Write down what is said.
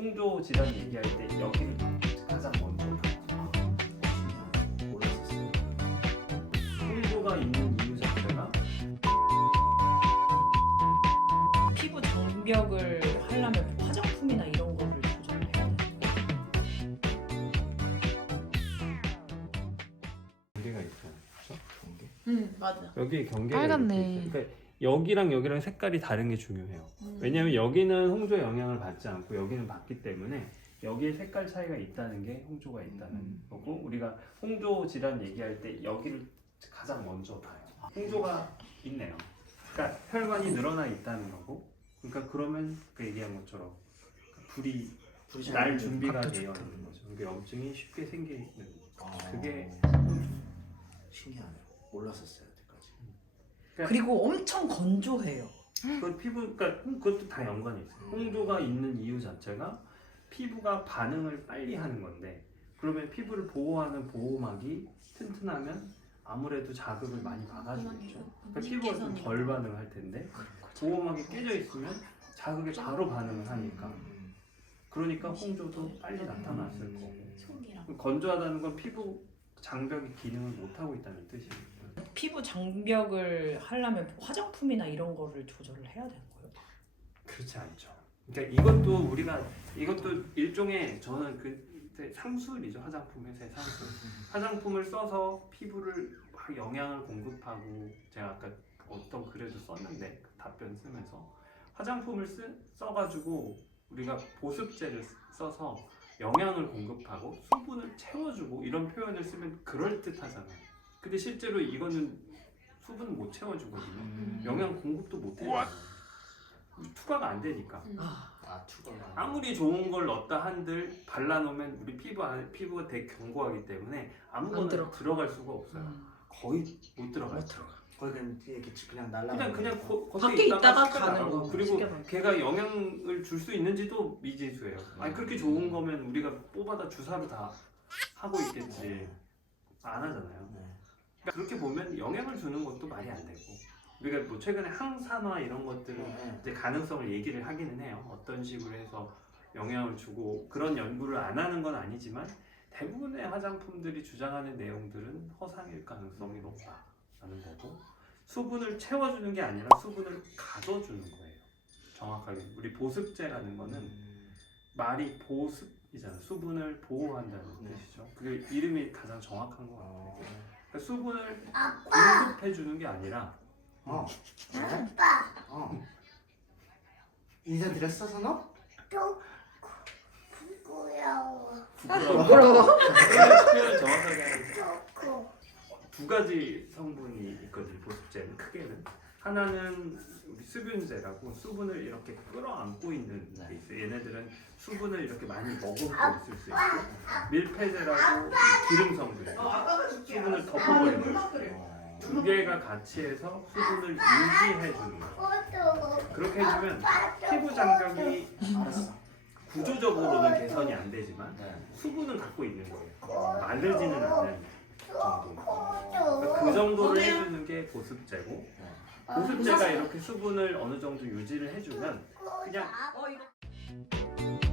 홍조 질환 얘기할 때 여기를 가장 먼저 봐요. 몰랐었어요. 홍조가 있는 이유 자체가 피부 장벽을 하려면 뭐 화장품이나 이런 거를 조절해야 돼. 경계가 있잖아요. 그렇죠? 경계? 응 맞아. 여기 경계가 빨갛네. 이렇게 있어요. 그러니까 여기랑 여기랑 색깔이 다른 게 중요해요. 음. 왜냐하면 여기는 홍조 영향을 받지 않고 여기는 받기 때문에 여기에 색깔 차이가 있다는 게 홍조가 있다는 음. 거고 우리가 홍조 질환 얘기할 때 여기를 가장 먼저 봐요. 홍조가 있네요. 그러니까 혈관이 늘어나 있다는 거고 그러니까 그러면 그 얘기한 것처럼 불이 불이 잘날 준비가 되어. 있는 거죠. 그게 염증이 쉽게 생기는 아, 그게 신기하네요. 몰랐었어요. 그리고 엄청 건조해요. 그 피부 그러니까 그것도 다 연관이 있어요. 홍조가 있는 이유 자체가 피부가 반응을 빨리 하는 건데 그러면 피부를 보호하는 보호막이 튼튼하면 아무래도 자극을 많이 막아주겠죠. 그러니까 피부가 좀 덜 반응할 텐데 보호막이 깨져 있으면 자극에 바로 반응을 하니까 음. 그러니까 홍조도 빨리 나타났을 음. 거고. 건조하다는 건 피부 장벽이 기능을 못 하고 있다는 뜻이에요. 피부 장벽을 하려면 뭐 화장품이나 이런 거를 조절을 해야 되는 거예요. 그렇지 않죠. 그러니까 이것도 우리가 이것도 일종의 저는 그 상술이죠 화장품 회사의 상술. 화장품을 써서 피부를 막 영양을 공급하고 제가 아까 어떤 글에도 썼는데 그 답변 쓰면서 화장품을 쓰, 써가지고 우리가 보습제를 써서 영양을 공급하고 수분을 채워주고 이런 표현을 쓰면 그럴 듯하잖아요. 근데 실제로 이거는 수분을 못 채워주거든요. 음. 영양 공급도 못 해요. 투과가 안 되니까. 아, 아 투가 아무리 좋은 걸 넣었다 한들 발라놓으면 우리 피부 안에 피부가 되게 견고하기 때문에 아무거나 안 들어가. 들어갈 수가 없어요. 음. 거의 못 들어가요. 못 들어가. 거기 그냥 이렇게 그냥 날라. 그냥 그냥 거, 거기에 밖에 있다가 씻겨 가는 나가고. 거. 그리고. 걔가 영향을 줄 수 있는지도 미지수예요. 아니 그렇게 좋은 거면 우리가 뽑아다 주사로 다 하고 있겠지. 안 하잖아요. 네. 그러니까 그렇게 보면 영향을 주는 것도 말이 안 되고 우리가 뭐 최근에 항산화 이런 것들을 네. 이제 가능성을 얘기를 하기는 해요. 어떤 식으로 해서 영향을 주고 그런 연구를 안 하는 건 아니지만 대부분의 화장품들이 주장하는 내용들은 허상일 가능성이 높다라는 거고 수분을 채워주는 게 아니라 수분을 가둬주는 거예요. 정확하게 우리 보습제라는 거는 음. 말이 보습이잖아. 수분을 보호한다는 네. 뜻이죠. 그게 이름이 가장 정확한 것 같아요. 어. 그러니까 수분을 공급해 주는 게 아니라 어. 어. 인사 드렸어 선호? 부끄러워. 부끄러워. 표현 정확하게 하는 좋고. 두 가지 성분이 있거든요. 보습제는 크게는 하나는 수분제라고 수분을 이렇게 끌어안고 있는 게 있어요. 얘네들은 수분을 이렇게 많이 머금고 있을 수 있고 밀폐제라고 기름 성분이에요. 수분을 덮어버리는 거예요. 어. 두 개가 같이 해서 수분을 유지해 주는 거예요. 그렇게 해주면 피부 장벽이. 구조적으로는 개선이 안 되지만 네. 수분은 갖고 있는 거예요. 마르지는 않는. 그 그. 정도를 해주는 게 보습제고 네. 보습제가 이렇게 수분을 어느 정도 유지를 해주면 그냥 어, 이거.